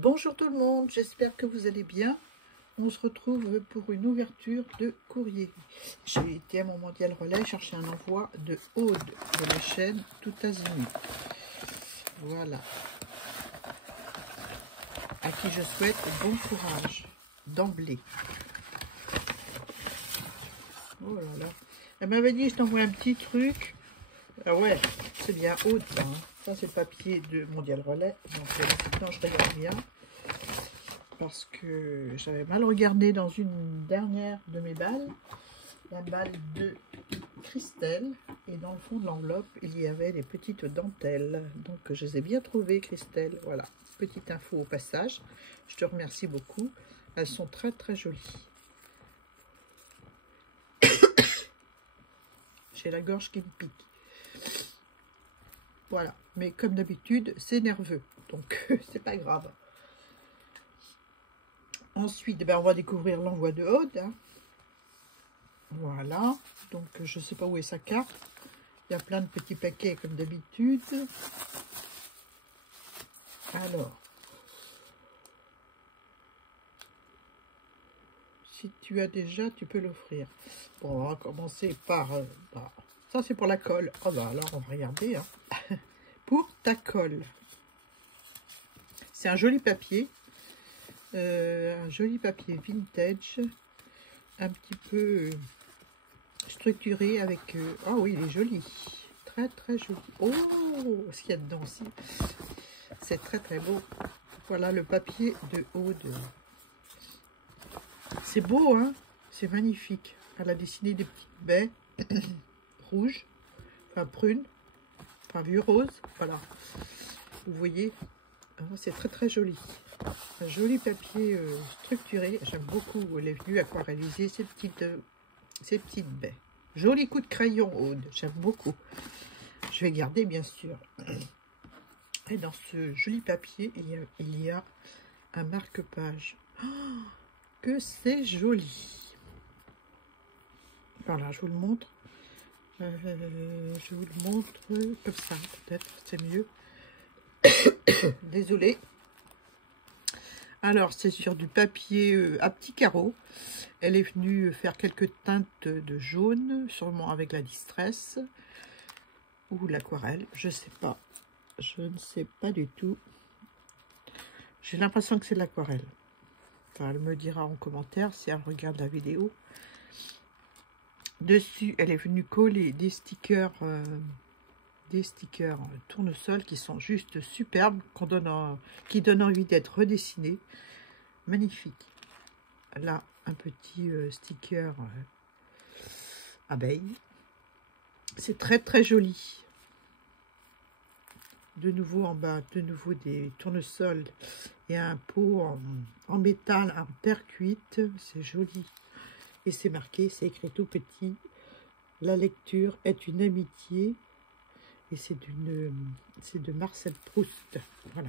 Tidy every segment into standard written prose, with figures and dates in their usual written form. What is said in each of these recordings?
Bonjour tout le monde, j'espère que vous allez bien. On se retrouve pour une ouverture de courrier. J'ai été à mon mondial relais chercher un envoi de Aude de la chaîne Tout Azimut. Voilà. À qui je souhaite bon courage d'emblée. Oh là là. Elle m'avait dit je t'envoie un petit truc. Ah ouais, c'est bien Aude ça. Hein. Ça c'est le papier de mondial relais. Donc maintenant je regarde bien. Parce que j'avais mal regardé dans une dernière de mes balles, la balle de Christelle, et dans le fond de l'enveloppe, il y avait des petites dentelles. Donc je les ai bien trouvées, Christelle. Voilà, petite info au passage. Je te remercie beaucoup. Elles sont très très jolies. J'ai la gorge qui me pique. Voilà, mais comme d'habitude, c'est nerveux, donc c'est pas grave. Ensuite, ben, on va découvrir l'envoi de Aude. Hein. Voilà. Donc, je ne sais pas où est sa carte. Il y a plein de petits paquets comme d'habitude. Alors. Si tu as déjà, tu peux l'offrir. Bon, on va commencer par... ça, c'est pour la colle. Oh, bah alors, on va regarder. Hein. Pour ta colle. C'est un joli papier. Un joli papier vintage, un petit peu structuré avec... Ah oui, il est joli, très très joli. Oh, ce qu'il y a dedans aussi, c'est très très beau. Voilà le papier de Aude. C'est beau, hein, c'est magnifique. Elle a dessiné des petites baies rouges, enfin prunes, enfin vieux rose, voilà. Vous voyez, c'est très très joli. Un joli papier structuré. J'aime beaucoup. Elle est venue aquarelliser ces petites baies. Joli coup de crayon, Aude. J'aime beaucoup. Je vais garder, bien sûr. Et dans ce joli papier, il y a un marque-page. Oh, que c'est joli. Voilà, je vous le montre. Je vous le montre comme ça, peut-être. C'est mieux. Désolée. Alors, c'est sur du papier à petits carreaux. Elle est venue faire quelques teintes de jaune, sûrement avec la distress ou l'aquarelle, je sais pas. Je ne sais pas du tout. J'ai l'impression que c'est de l'aquarelle. Enfin, elle me dira en commentaire si elle regarde la vidéo. Dessus, elle est venue coller des stickers tournesol qui sont juste superbes, qui donnent envie d'être redessinés. Magnifique. Là, un petit sticker abeille. C'est très très joli. De nouveau en bas, de nouveau des tournesols et un pot en métal, en terre cuite. C'est joli. Et c'est marqué, c'est écrit tout petit. La lecture est une amitié. Et c'est de Marcel Proust. Voilà.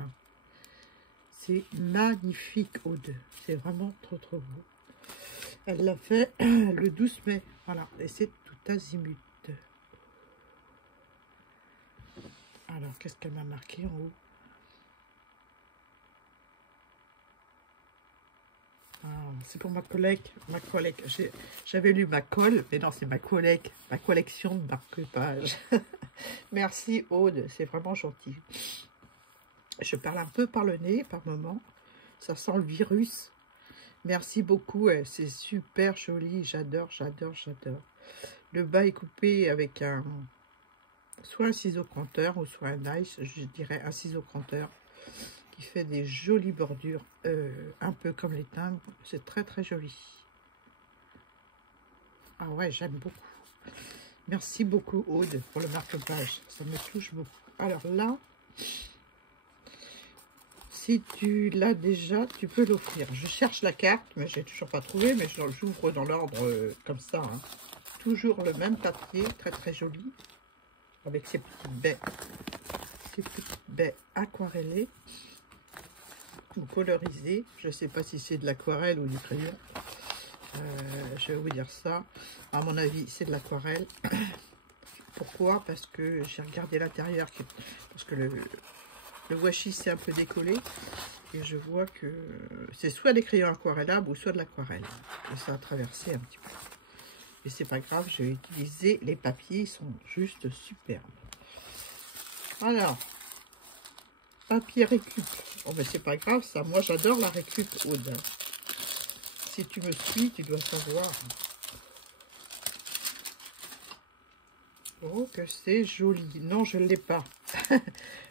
C'est magnifique, Aude. C'est vraiment trop trop beau. Elle l'a fait le 12 mai. Voilà. Et c'est Tout Azimut. Alors, qu'est-ce qu'elle m'a marqué en haut? Ah, c'est pour ma collègue. J'avais lu ma colle, mais non, c'est ma collection de marque-pages. Merci, Aude. C'est vraiment gentil. Je parle un peu par le nez, par moment. Ça sent le virus. Merci beaucoup. C'est super joli. J'adore, j'adore, j'adore. Le bas est coupé avec soit un ciseau cranteur ou soit un nice. Je dirais un ciseau cranteur qui fait des jolies bordures. Un peu comme les timbres. C'est très, très joli. Ah ouais, j'aime beaucoup. Merci beaucoup, Aude, pour le marque-page. Ça me touche beaucoup. Alors là... Si tu l'as déjà, tu peux l'offrir. Je cherche la carte, mais j'ai toujours pas trouvé, mais j'ouvre dans l'ordre comme ça. Hein. Toujours le même papier, très très joli, avec ces petites baies aquarellées ou colorisées. Je ne sais pas si c'est de l'aquarelle ou du crayon. Je vais vous dire ça. À mon avis, c'est de l'aquarelle. Pourquoi? Parce que j'ai regardé l'intérieur, parce que le washi s'est un peu décollé Et je vois que c'est soit des crayons aquarellables ou soit de l'aquarelle. Et ça a traversé un petit peu. Et c'est pas grave, j'ai utilisé les papiers, ils sont juste superbes. Alors, papier récup. Oh ben c'est pas grave ça, moi j'adore la récup, Aude. Si tu me suis, tu dois savoir. Oh que c'est joli. Non, je ne l'ai pas.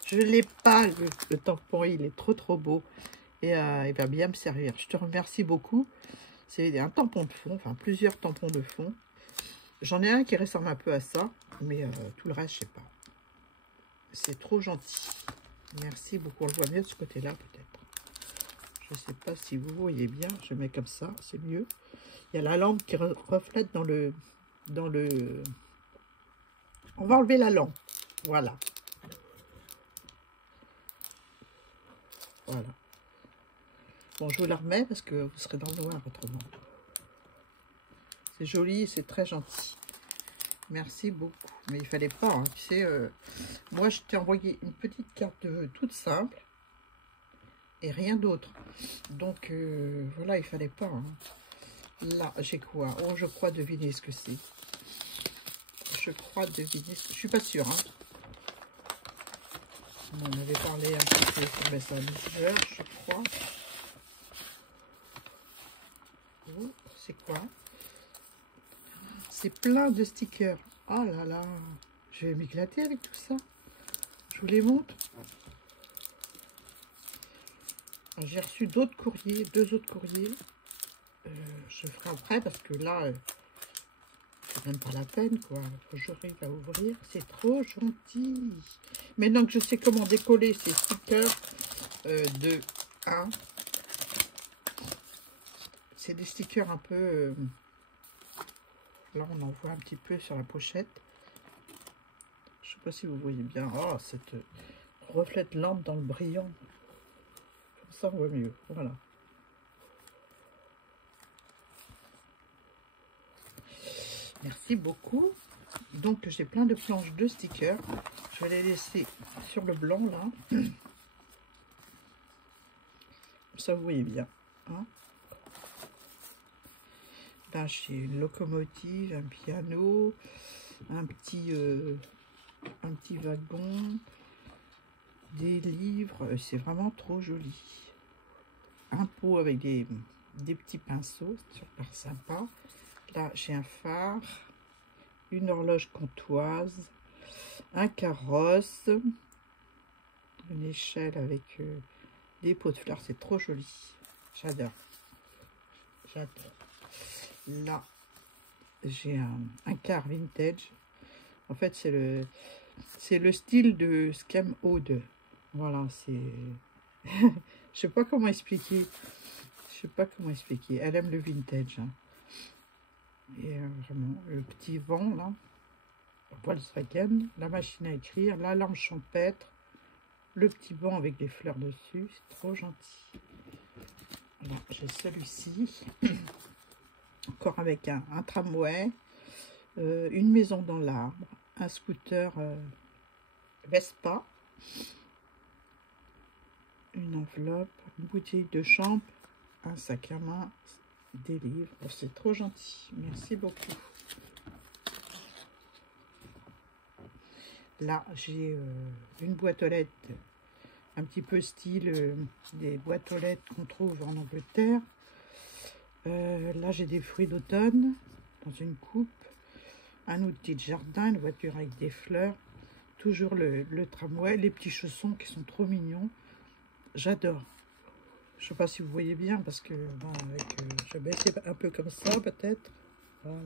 Je ne l'ai pas, le tampon, il est trop beau. Et il va bien me servir. Je te remercie beaucoup. C'est un tampon de fond, enfin plusieurs tampons de fond. J'en ai un qui ressemble un peu à ça, mais tout le reste, je sais pas. C'est trop gentil. Merci beaucoup. On le voit mieux de ce côté-là, peut-être. Je ne sais pas si vous voyez bien. Je mets comme ça, c'est mieux. Il y a la lampe qui reflète dans le... On va enlever la lampe. Voilà. Voilà. Bon, je vous la remets parce que vous serez dans le noir autrement. C'est joli et c'est très gentil. Merci beaucoup. Mais il fallait pas, hein, tu sais, moi je t'ai envoyé une petite carte de vœux toute simple et rien d'autre. Donc voilà, il fallait pas. Hein. Là, j'ai quoi? Oh, je crois deviner ce que c'est. Je crois deviner. Je suis pas sûre. Hein. On en avait parlé un petit peu sur Messenger, je crois. Oh, c'est quoi? C'est plein de stickers. Oh là là, je vais m'éclater avec tout ça. Je vous les montre. J'ai reçu d'autres courriers, 2 autres courriers. Je ferai après parce que là, c'est même pas la peine, quoi. Faut que j'arrive à ouvrir. C'est trop gentil. Maintenant que je sais comment décoller ces stickers de 1, c'est des stickers un peu... là, on en voit un petit peu sur la pochette. Je sais pas si vous voyez bien. Oh, cette reflète lampe dans le brillant. Comme ça, on voit mieux. Voilà. Merci beaucoup. Donc, j'ai plein de planches de stickers. Je vais les laisser sur le blanc, là. Ça, vous voyez bien. Hein, là, j'ai une locomotive, un piano, un petit wagon, des livres. C'est vraiment trop joli. Un pot avec des petits pinceaux, c'est super sympa. Là, j'ai un phare, une horloge comptoise, un carrosse, une échelle avec des pots de fleurs. C'est trop joli. J'adore. J'adore. Là, j'ai un car vintage. En fait, c'est le style de Scam Ode. Voilà, c'est... Je sais pas comment expliquer. Je sais pas comment expliquer. Elle aime le vintage. Hein. Et vraiment, le petit vent, là. Volkswagen, la machine à écrire, la lampe champêtre, le petit banc avec des fleurs dessus. C'est trop gentil. Voilà, j'ai celui-ci. Encore avec un tramway, une maison dans l'arbre, un scooter Vespa, une enveloppe, une bouteille de champ, un sac à main, des livres. Oh, c'est trop gentil. Merci beaucoup. Là, j'ai une boîte aux lettres, un petit peu style des boîtes aux lettres qu'on trouve en Angleterre. Là, j'ai des fruits d'automne dans une coupe, un outil de jardin, une voiture avec des fleurs, toujours le tramway, les petits chaussons qui sont trop mignons. J'adore. Je ne sais pas si vous voyez bien parce que bon, je vais baisser un peu comme ça peut-être. Voilà.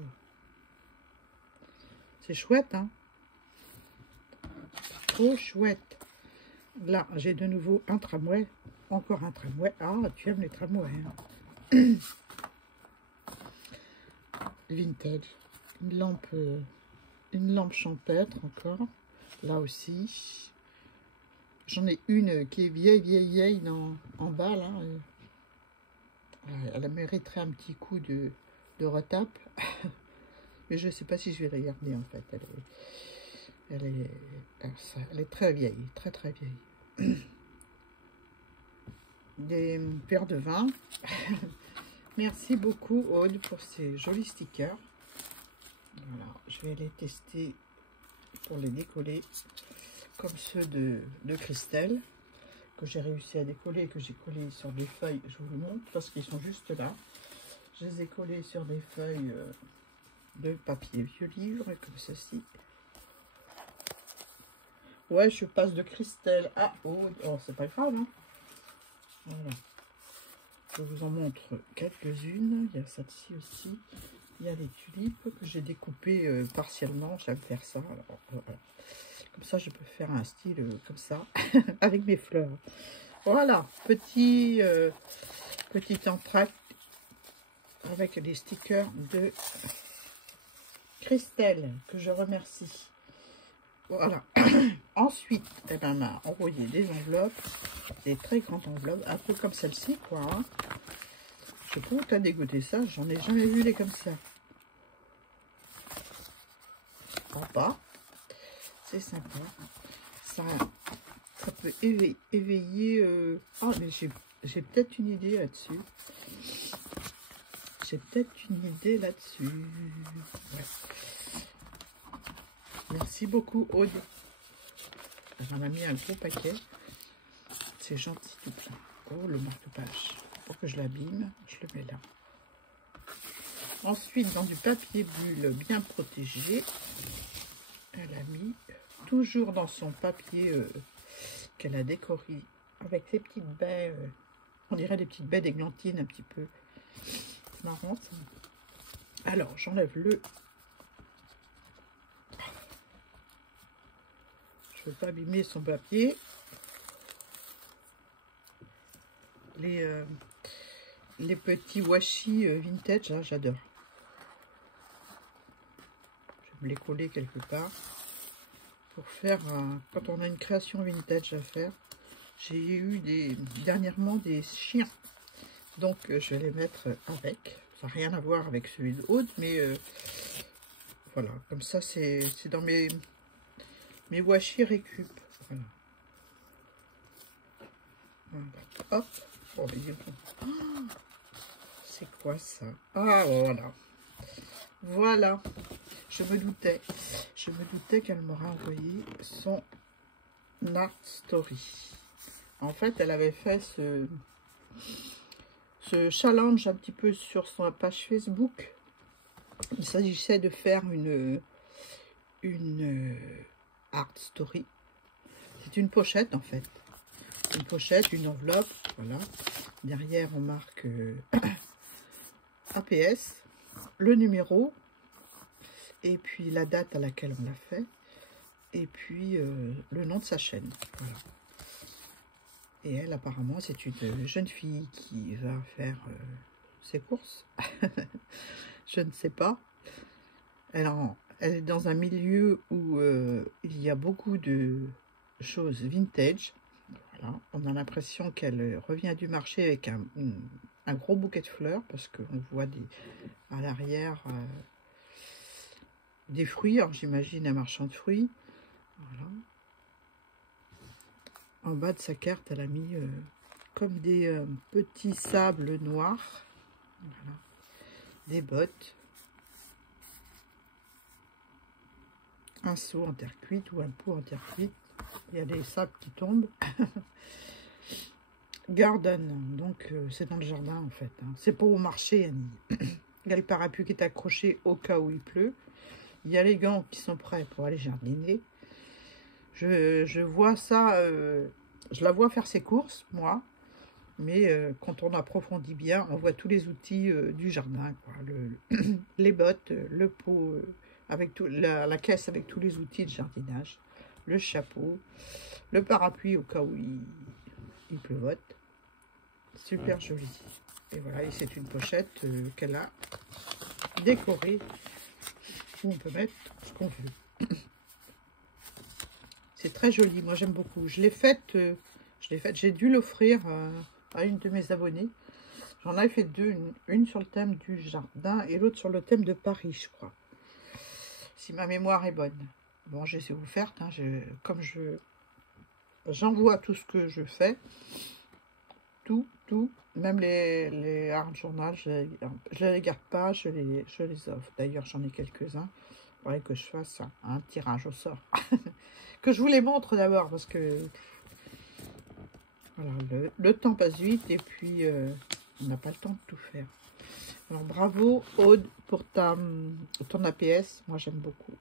C'est chouette, hein? Trop chouette. Là, j'ai de nouveau un tramway. Encore un tramway. Ah, tu aimes les tramways, hein? Vintage. Une lampe champêtre encore. Là aussi. J'en ai une qui est vieille en bas, là. Elle mériterait un petit coup de retape. Mais je ne sais pas si je vais la garder, en fait. Elle est très vieille. Très vieille. des verres de vin. Merci beaucoup Aude pour ces jolis stickers. Voilà, je vais les tester pour les décoller comme ceux de Christelle que j'ai réussi à décoller et que j'ai collé sur des feuilles. Je vous le montre parce qu'ils sont juste là. Je les ai collés sur des feuilles de papier vieux livre comme ceci. Ouais, je passe de Christelle à Aude. Oh, c'est pas grave, hein. Voilà. Je vous en montre quelques-unes. Il y a celle-ci aussi. Il y a les tulipes que j'ai découpées partiellement. J'aime faire ça. Alors, voilà. Comme ça, je peux faire un style comme ça, avec mes fleurs. Voilà, petit entracte avec les stickers de Christelle, que je remercie. Voilà. Ensuite, elle m'a envoyé des enveloppes, des très grandes enveloppes, un peu comme celle-ci, quoi. Hein. Je sais pas où tu as dégoûté ça, j'en ai jamais vu des comme ça. En bas, c'est sympa. Ça peut éveiller... Ah, mais j'ai peut-être une idée là-dessus. J'ai peut-être une idée là-dessus. Ouais. Merci beaucoup, Aude. J'en ai mis un gros paquet. C'est gentil tout plein. Oh, le marque-page. Pour que je l'abîme, je le mets là. Ensuite, dans du papier bulle bien protégé, elle a mis, toujours dans son papier qu'elle a décoré avec ses petites baies, on dirait des petites baies d'églantine un petit peu. C'est marrant ça. Alors, j'enlève le... Je ne veux pas abîmer son papier. Les petits washi vintage, hein, j'adore. Je vais me les coller quelque part. Pour faire, quand on a une création vintage à faire, j'ai eu dernièrement des chiens. Donc, je vais les mettre avec. Ça n'a rien à voir avec celui de Aude, mais voilà. Comme ça, c'est dans mes washi récup. Voilà. Voilà. Hop. Oh, c'est quoi ça? Ah, voilà. Voilà. Je me doutais qu'elle m'aurait envoyé son Art Story. En fait, elle avait fait ce challenge un petit peu sur sa page Facebook. Il s'agissait de faire une Art Story. C'est une pochette en fait. Une pochette, une enveloppe, voilà. Derrière, on marque APS, le numéro, et puis la date à laquelle on l'a fait, et puis le nom de sa chaîne. Voilà. Et elle, apparemment, c'est une jeune fille qui va faire ses courses. Je ne sais pas. Elle est dans un milieu où il y a beaucoup de choses vintage. Voilà. On a l'impression qu'elle revient du marché avec un gros bouquet de fleurs, parce qu'on voit à l'arrière des fruits. Alors j'imagine un marchand de fruits. Voilà. En bas de sa carte, elle a mis comme des petits sables noirs. Voilà. Des bottes. Un seau en terre cuite ou un pot en terre cuite. Il y a des sables qui tombent. Garden, donc c'est dans le jardin en fait. Hein. C'est pas au marché, Annie. Il y a le parapluie qui est accroché au cas où il pleut. Il y a les gants qui sont prêts pour aller jardiner. Je vois ça, je la vois faire ses courses, moi. Mais quand on approfondit bien, on voit tous les outils du jardin. Quoi. Les bottes, le pot, avec la caisse avec tous les outils de jardinage. Le chapeau, le parapluie au cas où il pleuvote. Super joli. Et voilà, et c'est une pochette qu'elle a décorée où on peut mettre ce qu'on veut. C'est très joli, moi j'aime beaucoup. Je l'ai faite, j'ai dû l'offrir à une de mes abonnées. J'en avais fait deux, une sur le thème du jardin et l'autre sur le thème de Paris, je crois. Si ma mémoire est bonne. Bon, je les ai offertes, hein, j'envoie tout ce que je fais. tout, même les hard journal, je les garde pas, je les offre. D'ailleurs, j'en ai quelques-uns. Il faudrait que je fasse un tirage au sort. Que je vous les montre d'abord, parce que voilà, le temps passe vite et puis on n'a pas le temps de tout faire. Alors bravo Aude pour ton APS. Moi j'aime beaucoup.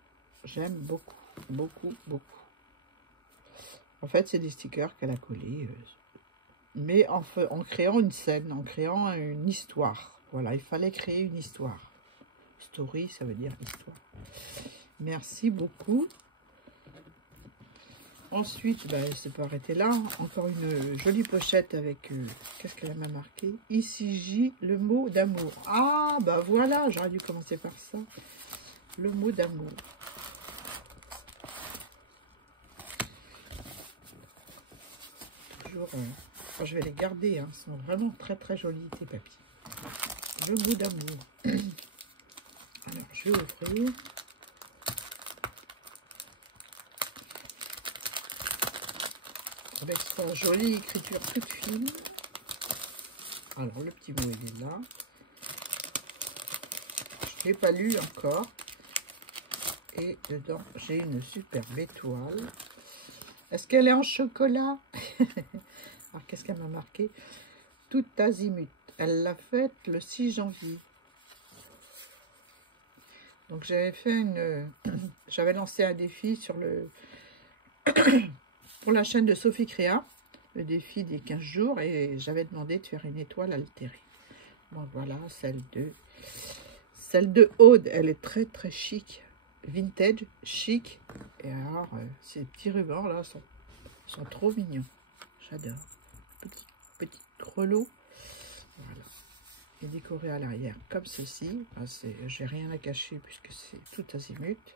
J'aime beaucoup, beaucoup, beaucoup. En fait, c'est des stickers qu'elle a collés. Mais en créant une scène, en créant une histoire. Voilà, il fallait créer une histoire. Story, ça veut dire histoire. Merci beaucoup. Ensuite, ben, c'est pas arrêté là. Encore une jolie pochette avec... qu'est-ce qu'elle m'a marqué? Ici, J, le mot d'amour. Ah, bah voilà, j'aurais dû commencer par ça. Le mot d'amour. Toujours... enfin, je vais les garder, hein. Ils sont vraiment très très jolis, ces papiers. Le mot d'amour. Alors, je vais ouvrir. Avec sa jolie écriture toute fine. Alors, le petit mot, il est là. Je ne l'ai pas lu encore. Et dedans, j'ai une superbe étoile. Est-ce qu'elle est en chocolat? Alors, qu'est-ce qu'elle m'a marqué? Tout azimut. Elle l'a faite le 6 janvier. Donc, j'avais fait j'avais lancé un défi sur le... pour la chaîne de Sophie Créa, le défi des 15 jours, et j'avais demandé de faire une étoile altérée. Bon, voilà, celle de Aude, elle est très très chic, vintage, chic, et alors, ces petits rubans là sont trop mignons, j'adore. Petit grelot, voilà, et décoré à l'arrière comme ceci. J'ai rien à cacher puisque c'est tout azimut,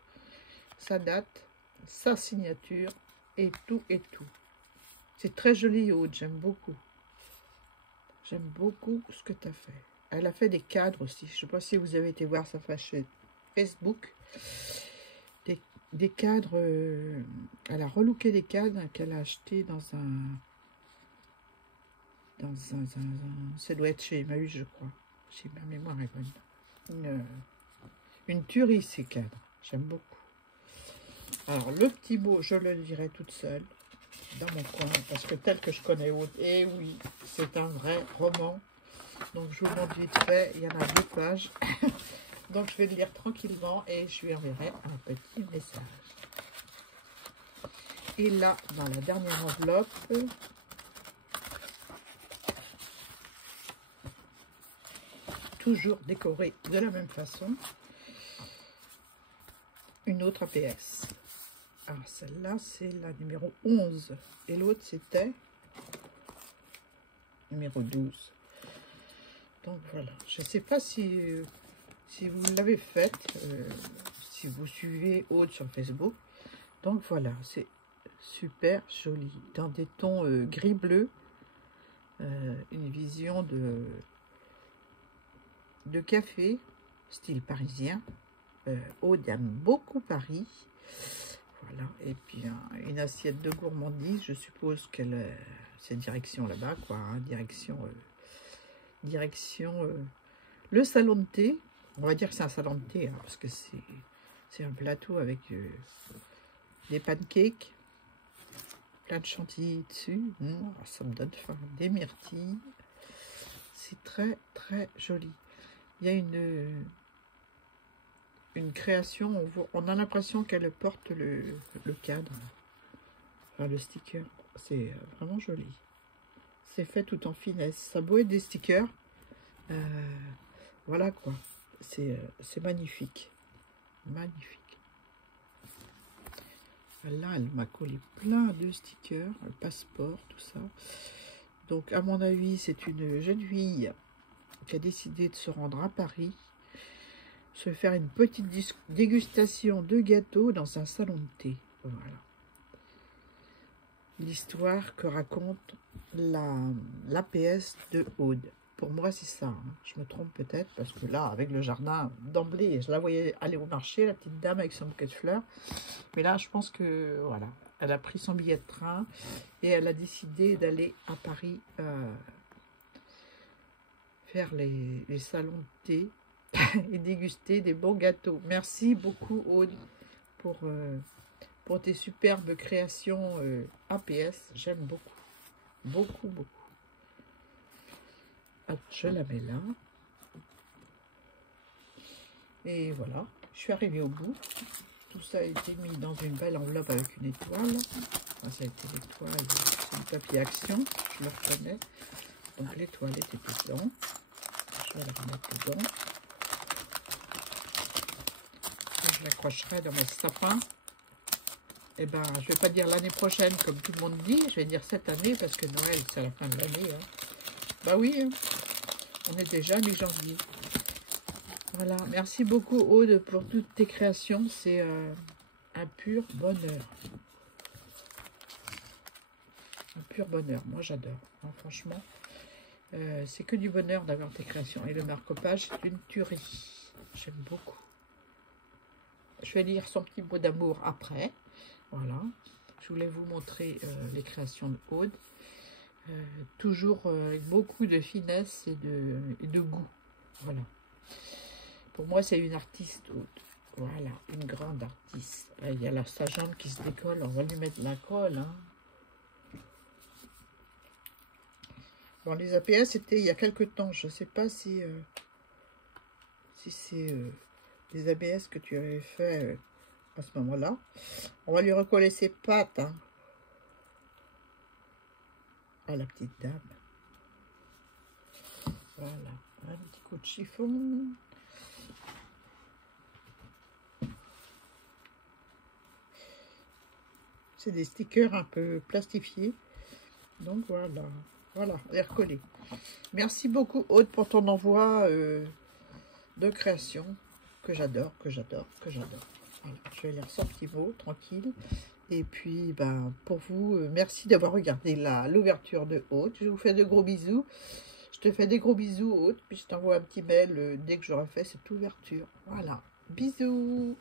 sa date, sa signature, et tout et tout. C'est très joli, Aude, j'aime beaucoup. J'aime beaucoup ce que tu as fait. Elle a fait des cadres aussi. Je ne sais pas si vous avez été voir sa page Facebook. Des cadres. Elle a relooké des cadres qu'elle a achetés dans un. Ça doit être chez Emmaüs, je crois. Si ma mémoire est bonne. Une tuerie, ces cadres. J'aime beaucoup. Alors, le petit mot, je le lirai toute seule dans mon coin, parce que tel que je connais Aude, et oui, c'est un vrai roman. Donc, je vous montre vite fait, il y en a 2 pages. Donc, je vais le lire tranquillement et je lui enverrai un petit message. Et là, dans la dernière enveloppe, toujours décorée de la même façon, une autre APS. Alors, celle-là, c'est la numéro 11. Et l'autre, c'était numéro 12. Donc, voilà. Je ne sais pas si vous l'avez faite, si vous suivez Aude sur Facebook. Donc, voilà. C'est super joli. Dans des tons gris-bleu. Une vision de café, style parisien. Aude aime beaucoup Paris. Voilà, et puis une assiette de gourmandise, je suppose qu'elle c'est direction là-bas, quoi, hein, direction le salon de thé. On va dire que c'est un salon de thé, hein, parce que c'est un plateau avec des pancakes, plein de chantilly dessus. Ça me donne faim. Des myrtilles. C'est très très joli. Il y a une création, on a l'impression qu'elle porte le cadre, enfin le sticker. C'est vraiment joli. C'est fait tout en finesse. Ça doit être des stickers. Voilà quoi. C'est magnifique. Magnifique. Là, elle m'a collé plein de stickers, un passeport, tout ça. Donc, à mon avis, c'est une jeune fille qui a décidé de se rendre à Paris, se faire une petite dégustation de gâteaux dans un salon de thé. Voilà. L'histoire que raconte l'APS de Aude. Pour moi, c'est ça. Hein. Je me trompe peut-être, parce que là, avec le jardin, d'emblée, je la voyais aller au marché, la petite dame avec son bouquet de fleurs. Mais là, je pense que, voilà, elle a pris son billet de train et elle a décidé d'aller à Paris faire les salons de thé et déguster des bons gâteaux. Merci beaucoup Aude pour tes superbes créations APS. J'aime beaucoup. Beaucoup, beaucoup. Hop, je la mets là. Et voilà, je suis arrivée au bout. Tout ça a été mis dans une belle enveloppe avec une étoile. Enfin, ça a été l'étoile, c'est du papier Action, je le reconnais. Donc l'étoile était dedans. Je vais la remettre dedans. Je l'accrocherai dans mon sapin. Et ben, je vais pas dire l'année prochaine comme tout le monde dit, je vais dire cette année parce que Noël c'est à la fin de l'année. Hein. Bah oui, hein. On est déjà mi-janvier. Voilà, merci beaucoup Aude pour toutes tes créations, c'est un pur bonheur. Un pur bonheur, moi j'adore, hein, franchement. C'est que du bonheur d'avoir tes créations. Et le marque-page, c'est une tuerie. J'aime beaucoup. Je vais lire son petit mot d'amour après. Voilà. Je voulais vous montrer les créations de Aude. Toujours avec beaucoup de finesse et de goût. Voilà. Pour moi, c'est une artiste Aude. Voilà, une grande artiste. Là, il y a sa jambe qui se décolle. On va lui mettre la colle. Hein. Bon, les APS, c'était il y a quelques temps. Je ne sais pas si c'est des ABS que tu avais fait à ce moment-là. On va lui recoller ses pattes. Hein. Ah, la petite dame. Voilà, un petit coup de chiffon. C'est des stickers un peu plastifiés. Donc voilà. Voilà, les recoller. Merci beaucoup Aude pour ton envoi de création que j'adore, que j'adore, que j'adore. Voilà, je vais lire son petit mot, tranquille. Et puis, ben, pour vous, merci d'avoir regardé l'ouverture de Aude. Je vous fais de gros bisous. Je te fais des gros bisous Aude, puis je t'envoie un petit mail dès que j'aurai fait cette ouverture. Voilà, bisous.